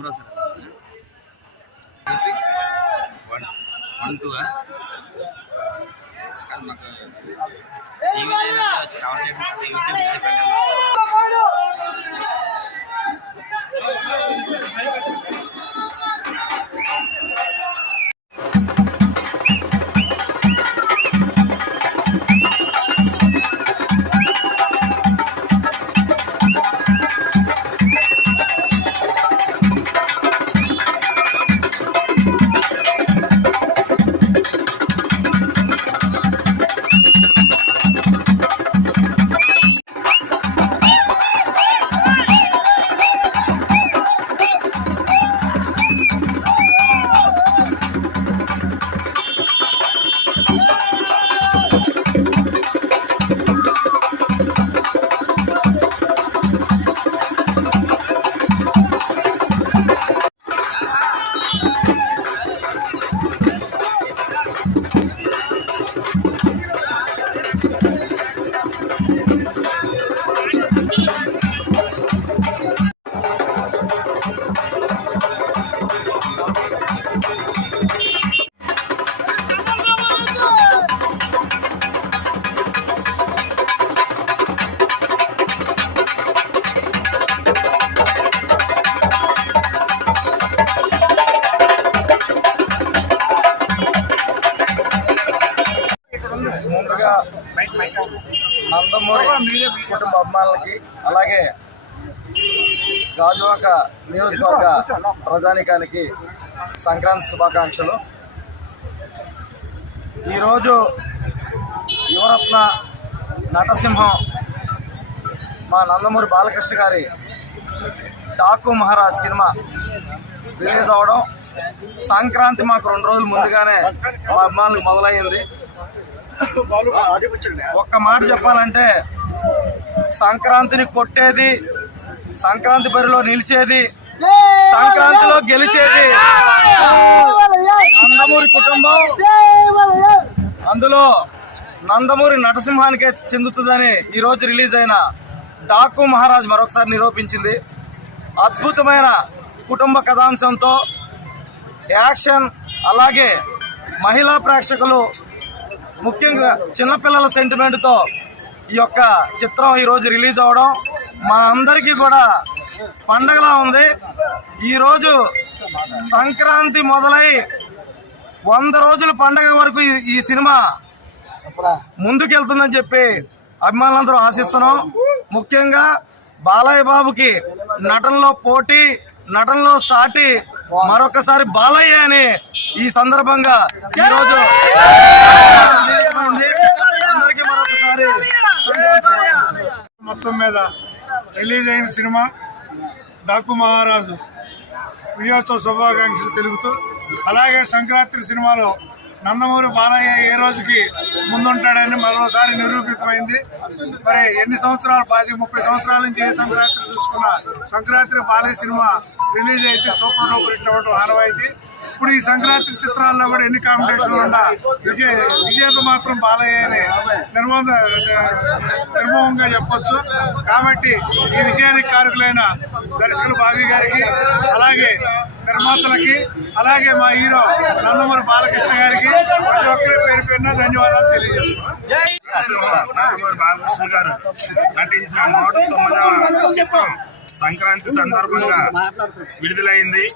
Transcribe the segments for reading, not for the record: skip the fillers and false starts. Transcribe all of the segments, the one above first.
Number sir 1 2 మాకు నందమూరి కుటుంబ అభిమానులకి అలాగే గాజువాక నియోజకవర్గ ప్రజానికానికి సంక్రాంతి శుభాకాంక్షలు. ఈరోజు యువరత్న నటసింహం మా నందమూరి బాలకృష్ణ గారి డాకు మహారాజ్ సినిమా రిలీజ్ అవడం సంక్రాంతి మాకు 2 రోజులు ముందుగానే మా అభిమానులకు మొదలయ్యింది. ఒక్క మాట చెప్పాలంటే సంక్రాంతిని కొట్టేది, సంక్రాంతి బరిలో నిలిచేది, సంక్రాంతిలో గెలిచేది నందమూరి కుటుంబం. అందులో నందమూరి నటసింహానికే చెందుతుందని ఈరోజు రిలీజ్ అయిన డాకు మహారాజ్ మరొకసారి నిరూపించింది. అద్భుతమైన కుటుంబ కథాంశంతో యాక్షన్, అలాగే మహిళా ప్రేక్షకులు ముఖ్యంగా చిన్నపిల్లల సెంటిమెంట్తో ఈ యొక్క చిత్రం ఈరోజు రిలీజ్ అవడం మా అందరికీ కూడా పండగలా ఉంది. ఈరోజు సంక్రాంతి మొదలై 100 రోజుల పండగ వరకు ఈ సినిమా ముందుకెళ్తుందని చెప్పి అభిమానులందరూ ఆశిస్తున్నాం. ముఖ్యంగా బాలయ్య బాబుకి నటనలో పోటీ, నటనలో సాటి మరొకసారి బాలయ్య అని ఈ సందర్భంగా ఈరోజు అందరికీ మరొకసారి మొత్తం మీద రిలీజ్ అయిన సినిమా డాకు మహారాజు విజయోత్సవ శుభాకాంక్షలు తెలుపుతూ, అలాగే సంక్రాంతి సినిమాలో నందమూరి బాలయ్య ఏ రోజుకి ముందుంటాడని మరోసారి నిరూపితమైంది. మరి ఎన్ని సంవత్సరాలు 30 సంవత్సరాల నుంచి ఏ సంక్రాంతి చూసుకున్న సంక్రాంతి బాలయ్య సినిమా రిలీజ్ అయితే సూపర్ డూపర్ హిట్ అవ్వడం ఆనవాయితీ. ఇప్పుడు ఈ సంక్రాంతి చిత్రాల్లో కూడా ఎన్ని కాంపిటీషన్లు ఉన్నా విజేత మాత్రం బాలయ్య అని నిర్మూలంగా చెప్పొచ్చు. కాబట్టి ఈ విజయానికి కారకులైన దర్శకులు బాబీ గారికి, అలాగే నిర్మాతలకి, అలాగే మా హీరో నందమూరి బాలకృష్ణ గారికి ప్రతి ఒక్కరి పేరు పేరున ధన్యవాదాలు తెలియజేస్తున్నాం. నందమూరి బాలకృష్ణ గారు నటించిన 109వ చిత్రం సంక్రాంతి సందర్భంగా విడుదలైంది.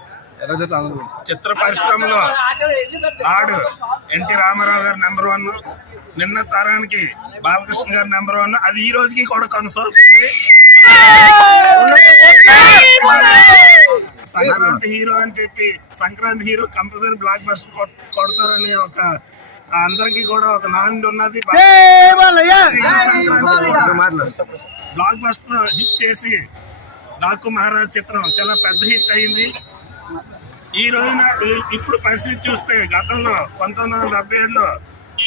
చిత్ర పరిశ్రమలో నాడు ఎన్టీ రామారావు గారు నెంబర్ 1, నిన్న తరానికి బాలకృష్ణ గారు నెంబర్ 1. అది ఈ రోజుకి కూడా కొనసాగుతుంది. సంక్రాంతి హీరో అని చెప్పి Sankranti hero compulsory blockbuster కొడతారని ఒక అందరికి కూడా ఒక నానుడి ఉన్నది. బ్లాక్ బస్టర్ హిట్ చేసి డాకు మహారాజ్ చిత్రం చాలా పెద్ద హిట్ అయింది. ఈ రోజున ఇప్పుడు పరిస్థితి చూస్తే గతంలో 1977లో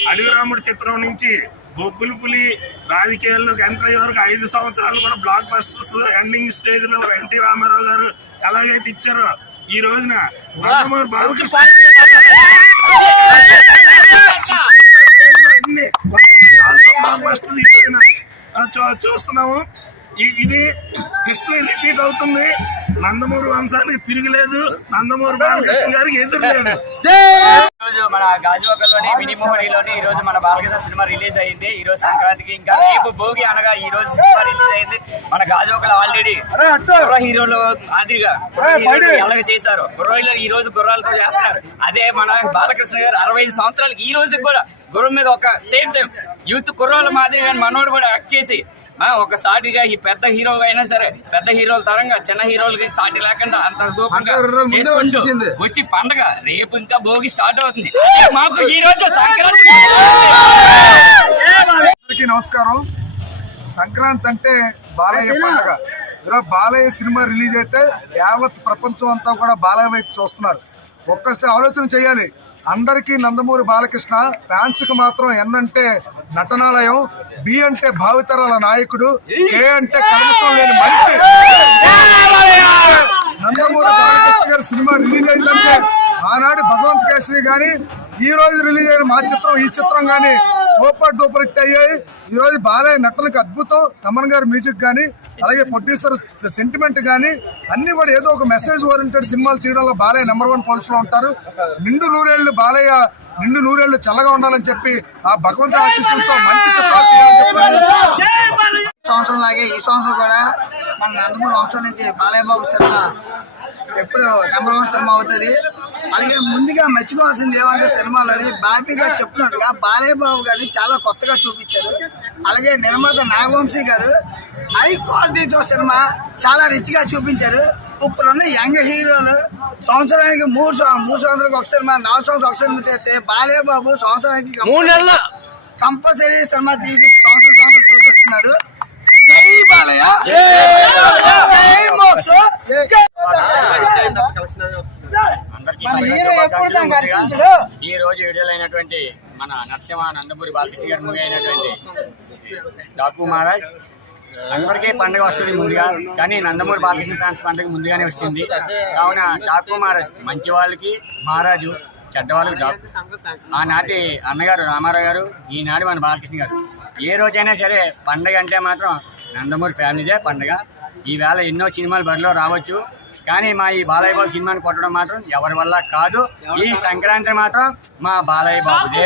అడవి రాముడు చిత్రం నుంచి బొబ్బుల పులి రాజకీయాల్లోకి ఎంటర్ అయ్యే వరకు 5 సంవత్సరాలు కూడా బ్లాక్ బస్టర్స్ ఎండింగ్ స్టేజ్ లో ఎన్టీ రామారావు గారు ఎలాగైతే ఇచ్చారో ఈ రోజున నందమూరి బాలకృష్ణ చూస్తున్నాము. ఇది హిస్టరీ రిపీట్ అవుతుంది. నందమూరి వంశానికి తిరిగిలేదు, నందమూరి బాలకృష్ణ గారికి ఎదురులేదు. ఈరోజు మన గాజువాకలోని మినిమోహరిలోని ఈ రోజు మన బాలకృష్ణ సినిమా రిలీజ్ అయింది. ఈ రోజు సంక్రాంతికి ఇంకా రేపు భోగి అనగా ఈ రోజు సినిమా రిలీజ్ అయింది. మన గాజువాకలో ఆల్రెడీ గుర్ర హీరోలు మాదిరిగా అలాగే చేశారు. గుర్రలు ఈ రోజు గుర్రాలతో చేస్తున్నారు. అదే మన బాలకృష్ణ గారు 65 సంవత్సరాలకి ఈ రోజు కూడా గుర్రం మీద ఒక సేమ్ యూత్ కుర్రోళ్ళ మాదిరిగా మనోడు కూడా యాక్ట్ చేసి ఒక సాటిగా ఈ పెద్ద హీరో అయినా సరే పెద్ద హీరోల తరంగా చిన్న హీరోలకి సాటి లేకుండా అంత దూరంగా చేసుకుంటూ వచ్చి పండగ రేపు ఇంకా భోగి స్టార్ట్ అవుతుంది. మాకు ఈ రోజు సంక్రాంతి. నమస్కారం. సంక్రాంతి అంటే బాలయ్య పండుగ. ఈరోజు బాలయ్య సినిమా రిలీజ్ అయితే యావత్ ప్రపంచం అంతా కూడా బాలయ్య వైపు చూస్తున్నారు. ఒక్కసారి ఆలోచన చేయాలి. అందరికీ నందమూరి బాలకృష్ణ, ఫ్యాన్స్ కి మాత్రం ఎన్ అంటే నటనాలయం, బి అంటే భావితరాల నాయకుడు, కే అంటే కనీసం లేని మనిషి. నందమూరి బాలకృష్ణ గారి సినిమా రిలీజ్ అయిందంటే ఆనాడు భగవంత్ కేసరి గాని ఈ రోజు రిలీజ్ అయిన మా చిత్రం ఈ చిత్రం గాని సూపర్ డూపర్ హిట్ అయ్యాయి. ఈ రోజు బాలయ్య నటనకు అద్భుతం. తమన్ గారి మ్యూజిక్ గానీ అలాగే ప్రొడ్యూసర్ సెంటిమెంట్ గానీ అన్ని కూడా ఏదో ఒక మెసేజ్ ఓరియంటెడ్ సినిమాలు తీయడంలో బాలయ్య నెంబర్ 1 పొజిషన్ లో ఉంటారు. నిండు నూరేళ్లు బాలయ్య నిండు నూరేళ్లు చల్లగా ఉండాలని చెప్పి ఆ భగవంతుడి ఆశీస్సులతో మంచి చిత్రాలు సంవత్సరం లాగే ఈ సంవత్సరం కూడా మన నందమూరి వంశం నుంచి బాలయ్య బాబు సినిమా ఎప్పుడు నెంబర్ 1 సినిమా అవుతుంది. అలాగే ముందుగా మెచ్చుకోవాల్సింది ఏమంటే సినిమాలోని బాబీ గారు చెప్పినట్టుగా బాలయ్య బాబు గారిని చాలా కొత్తగా చూపించారు. అలాగే నిర్మాత నాగవంశీ గారు హై క్వాలిటీతో సినిమా చాలా రిచ్ గా చూపించారు. ఇప్పుడున్న యంగ్ హీరోలు సంవత్సరానికి మూడు సంవత్సరాలకు ఒక సినిమా, 4 సంవత్సరాలకు ఒక సినిమా తీస్తే బాలయ్య బాబు సంవత్సరానికి 3 నెలలు కంపల్సరీ సినిమా తీసి సంవత్సరం చూపిస్తున్నారు. జై బాలయ్య, జై మోక్ష, జై ఈ రోజు విడుదలైనటువంటి మన నరసింహ నందమూరి బాలకృష్ణ గారి మూవీ అయినటువంటి డాకు మహారాజ్ అందరికీ పండుగ వస్తుంది ముందుగా, కానీ నందమూరి బాలకృష్ణ ఫ్యాన్స్ పండుగ ముందుగానే వస్తుంది. కావున డాకు మహారాజ్ మంచి వాళ్ళకి మహారాజు, చెడ్డవాళ్ళకి డాకు. ఆనాటి అన్నగారు రామారావు గారు, ఈనాడు మన బాలకృష్ణ గారు. ఏ రోజైనా సరే పండుగ అంటే మాత్రం నందమూరి ఫ్యామిలీదే పండుగ. ఈవేళ ఎన్నో సినిమాలు బరిలో రావచ్చు, కానీ మా ఈ బాలయ్య బాబు సినిమాని కొట్టడం మాత్రం ఎవరి వల్ల కాదు. ఈ సంక్రాంతి మాత్రం మా బాలయ్య బాబుదే.